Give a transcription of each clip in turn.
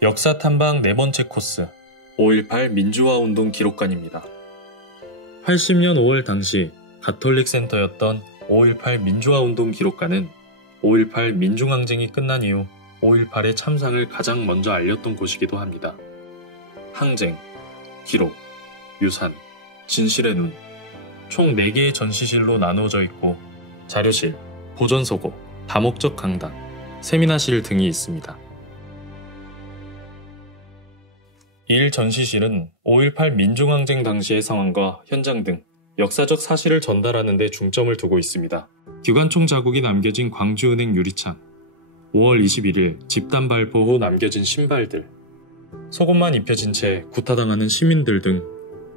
역사 탐방 네 번째 코스 5.18 민주화운동 기록관입니다. 80년 5월 당시 가톨릭 센터였던 5.18 민주화운동 기록관은 5.18 민중항쟁이 끝난 이후 5.18의 참상을 가장 먼저 알렸던 곳이기도 합니다. 항쟁, 기록, 유산, 진실의 눈, 총 4개의 전시실로 나누어져 있고 자료실, 보존소고, 다목적 강당, 세미나실 등이 있습니다. 1 전시실은 5.18 민중항쟁 당시의 상황과 현장 등 역사적 사실을 전달하는 데 중점을 두고 있습니다. 기관총 자국이 남겨진 광주은행 유리창, 5월 21일 집단 발포 후 남겨진 신발들, 속옷만 입혀진 채 구타당하는 시민들 등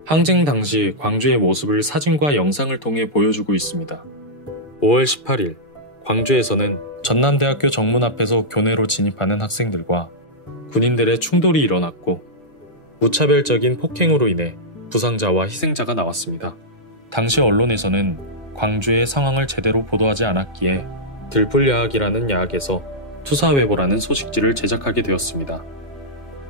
항쟁 당시 광주의 모습을 사진과 영상을 통해 보여주고 있습니다. 5월 18일 광주에서는 전남대학교 정문 앞에서 교내로 진입하는 학생들과 군인들의 충돌이 일어났고 무차별적인 폭행으로 인해 부상자와 희생자가 나왔습니다. 당시 언론에서는 광주의 상황을 제대로 보도하지 않았기에 들풀야학이라는 야학에서 투사회보라는 소식지를 제작하게 되었습니다.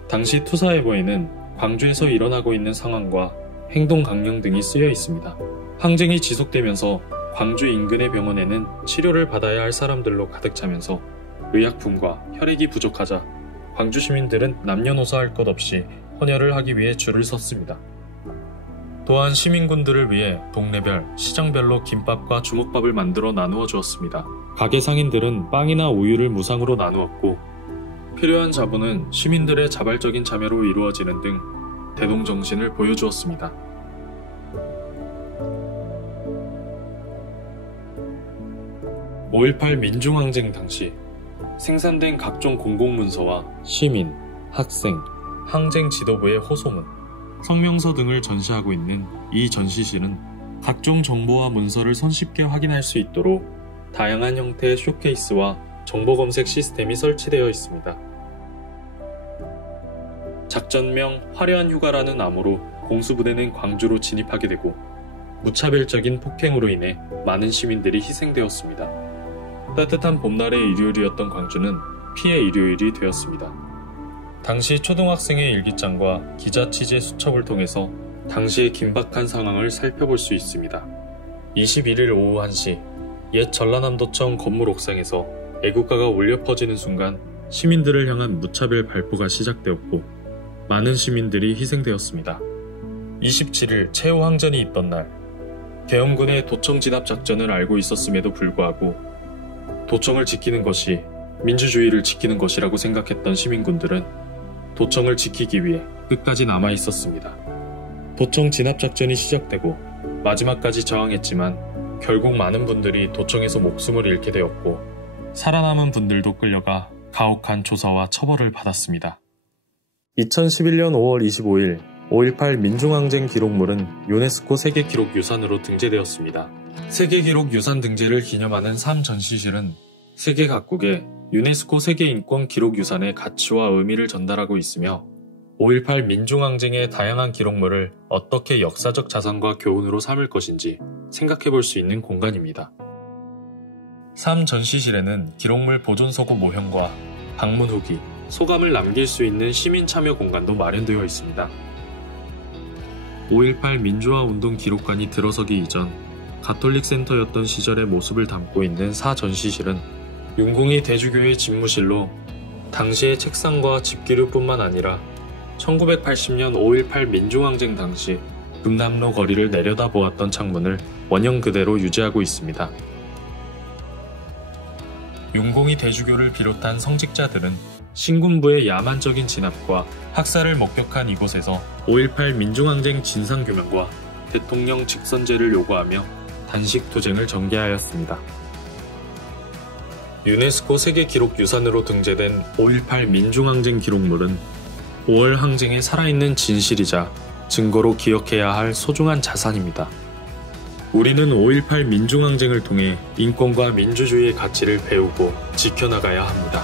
당시 투사회보에는 광주에서 일어나고 있는 상황과 행동 강령 등이 쓰여 있습니다. 항쟁이 지속되면서 광주 인근의 병원에는 치료를 받아야 할 사람들로 가득 차면서 의약품과 혈액이 부족하자 광주 시민들은 남녀노소 할 것 없이 헌혈을 하기 위해 줄을 섰습니다. 또한 시민군들을 위해 동네별, 시장별로 김밥과 주먹밥을 만들어 나누어 주었습니다. 가게 상인들은 빵이나 우유를 무상으로 나누었고 필요한 자본은 시민들의 자발적인 참여로 이루어지는 등 대동정신을 보여주었습니다. (5.18) 민중항쟁 당시 생산된 각종 공공문서와 시민, 학생, 항쟁 지도부의 호소문, 성명서 등을 전시하고 있는 이 전시실은 각종 정보와 문서를 손쉽게 확인할 수 있도록 다양한 형태의 쇼케이스와 정보 검색 시스템이 설치되어 있습니다. 작전명 화려한 휴가라는 암호로 공수부대는 광주로 진입하게 되고 무차별적인 폭행으로 인해 많은 시민들이 희생되었습니다. 따뜻한 봄날의 일요일이었던 광주는 피해 일요일이 되었습니다. 당시 초등학생의 일기장과 기자 취재 수첩을 통해서 당시의 긴박한 상황을 살펴볼 수 있습니다. 21일 오후 1시 옛 전라남도청 건물 옥상에서 애국가가 울려 퍼지는 순간 시민들을 향한 무차별 발포가 시작되었고 많은 시민들이 희생되었습니다. 27일 최후항전이 있던 날 계엄군의 도청 진압 작전을 알고 있었음에도 불구하고 도청을 지키는 것이 민주주의를 지키는 것이라고 생각했던 시민군들은 도청을 지키기 위해 끝까지 남아 있었습니다. 도청 진압 작전이 시작되고 마지막까지 저항했지만 결국 많은 분들이 도청에서 목숨을 잃게 되었고 살아남은 분들도 끌려가 가혹한 조사와 처벌을 받았습니다. 2011년 5월 25일 5.18 민중항쟁 기록물은 유네스코 세계기록유산으로 등재되었습니다. 세계기록유산 등재를 기념하는 3 전시실은 세계 각국의 유네스코 세계인권기록유산의 가치와 의미를 전달하고 있으며 5.18 민중항쟁의 다양한 기록물을 어떻게 역사적 자산과 교훈으로 삼을 것인지 생각해볼 수 있는 공간입니다. 3 전시실에는 기록물 보존소고 모형과 방문 후기, 소감을 남길 수 있는 시민 참여 공간도 마련되어 있습니다. 5.18 민주화운동 기록관이 들어서기 이전 가톨릭 센터였던 시절의 모습을 담고 있는 4 전시실은 윤공이 대주교의 집무실로 당시의 책상과 집기류뿐만 아니라 1980년 5.18 민중항쟁 당시 금남로 거리를 내려다보았던 창문을 원형 그대로 유지하고 있습니다. 윤공이 대주교를 비롯한 성직자들은 신군부의 야만적인 진압과 학살을 목격한 이곳에서 5.18 민중항쟁 진상규명과 대통령 직선제를 요구하며 단식투쟁을 전개하였습니다. 유네스코 세계기록유산으로 등재된 5.18 민중항쟁 기록물은 5월 항쟁의 살아있는 진실이자 증거로 기억해야 할 소중한 자산입니다. 우리는 5.18 민중항쟁을 통해 인권과 민주주의의 가치를 배우고 지켜나가야 합니다.